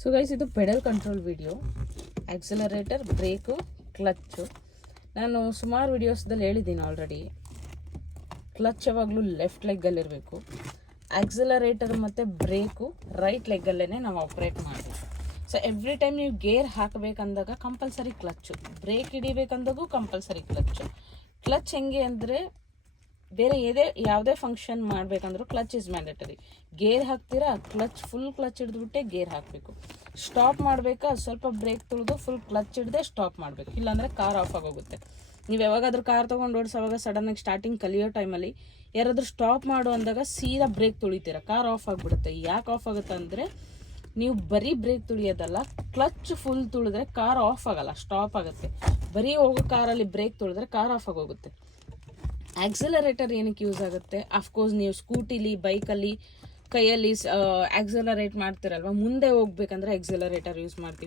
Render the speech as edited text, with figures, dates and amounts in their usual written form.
So guys, ಇದು pedal control video. Accelerator, brake, clutch. ನಾನು ಸುಮಾರು ವಿಡಿಯೋಸ್ದಲ್ಲಿ ಹೇಳಿದ್ದೀನಿ ಆಲ್ರೆಡಿ. ಕ್ಲಚ್ ಯಾವಾಗಲೂ ಲೆಫ್ಟ್ ಲೆಗ್ಗಲ್ಲಿರಬೇಕು. ಆಕ್ಸಲರೇಟರ್ ಮತ್ತು ಬ್ರೇಕು ರೈಟ್ ಲೆಗ್ಗಲ್ಲೇ ನಾವು ಆಪ್ರೇಟ್ ಮಾಡಬೇಕು. ಸೊ ಎವ್ರಿ ಟೈಮ್ ನೀವು ಗೇರ್ ಹಾಕಬೇಕಂದಾಗ ಕಂಪಲ್ಸರಿ ಕ್ಲಚ್ಚು, ಬ್ರೇಕ್ ಹಿಡಿಬೇಕಂದಾಗೂ ಕಂಪಲ್ಸರಿ ಕ್ಲಚ್ಚು. ಕ್ಲಚ್ ಹೆಂಗೆ ಅಂದರೆ, ಬೇರೆ ಯಾವುದೇ ಫಂಕ್ಷನ್ ಮಾಡಬೇಕಂದ್ರೂ ಕ್ಲಚ್ ಇಸ್ ಮ್ಯಾಂಡೇಟರಿ. ಗೇರ್ ಹಾಕ್ತೀರಾ, ಫುಲ್ ಕ್ಲಚ್ ಹಿಡಿದ್ಬಿಟ್ಟೆ ಗೇರ್ ಹಾಕಬೇಕು. ಸ್ಟಾಪ್ ಮಾಡಬೇಕಾ, ಸ್ವಲ್ಪ ಬ್ರೇಕ್ ತುಳಿದು ಫುಲ್ ಕ್ಲಚ್ ಹಿಡ್ದೆ ಸ್ಟಾಪ್ ಮಾಡಬೇಕು. ಇಲ್ಲಾಂದರೆ ಕಾರ್ ಆಫ್ ಆಗೋಗುತ್ತೆ. ನೀವು ಯಾವಾಗಾದ್ರೂ ಕಾರ್ ತೊಗೊಂಡು ಓಡಿಸೋವಾಗ ಸಡನ್ನಾಗಿ ಸ್ಟಾರ್ಟಿಂಗ್ ಕಲಿಯೋ ಟೈಮಲ್ಲಿ ಯಾರಾದರೂ ಸ್ಟಾಪ್ ಮಾಡು ಅಂದಾಗ ಸೀದಾ ಬ್ರೇಕ್ ತುಳಿತೀರ, ಕಾರ್ ಆಫ್ ಆಗಿಬಿಡುತ್ತೆ. ಯಾಕೆ ಆಫ್ ಆಗುತ್ತೆ ಅಂದರೆ, ನೀವು ಬರೀ ಬ್ರೇಕ್ ತುಳಿಯೋದಲ್ಲ, ಕ್ಲಚ್ ಫುಲ್ ತುಳಿದ್ರೆ ಕಾರ್ ಆಫ್ ಆಗಲ್ಲ, ಸ್ಟಾಪ್ ಆಗುತ್ತೆ. ಬರೀ ಹೋಗೋ ಕಾರಲ್ಲಿ ಬ್ರೇಕ್ ತುಳಿದ್ರೆ ಕಾರ್ ಆಫ್ ಆಗೋಗುತ್ತೆ. ಆಕ್ಸಲರೇಟರ್ ಏನಕ್ಕೆ ಯೂಸ್ ಆಗುತ್ತೆ? ಅಫ್ಕೋರ್ಸ್ ನೀವು ಸ್ಕೂಟಿಲಿ, ಬೈಕಲ್ಲಿ, ಕೈಯಲ್ಲಿ ಆಕ್ಸಲರೇಟ್ ಮಾಡ್ತಿರಲ್ವ, ಮುಂದೆ ಹೋಗ್ಬೇಕಂದ್ರೆ ಆಕ್ಸಲರೇಟರ್ ಯೂಸ್ ಮಾಡ್ತೀವಿ.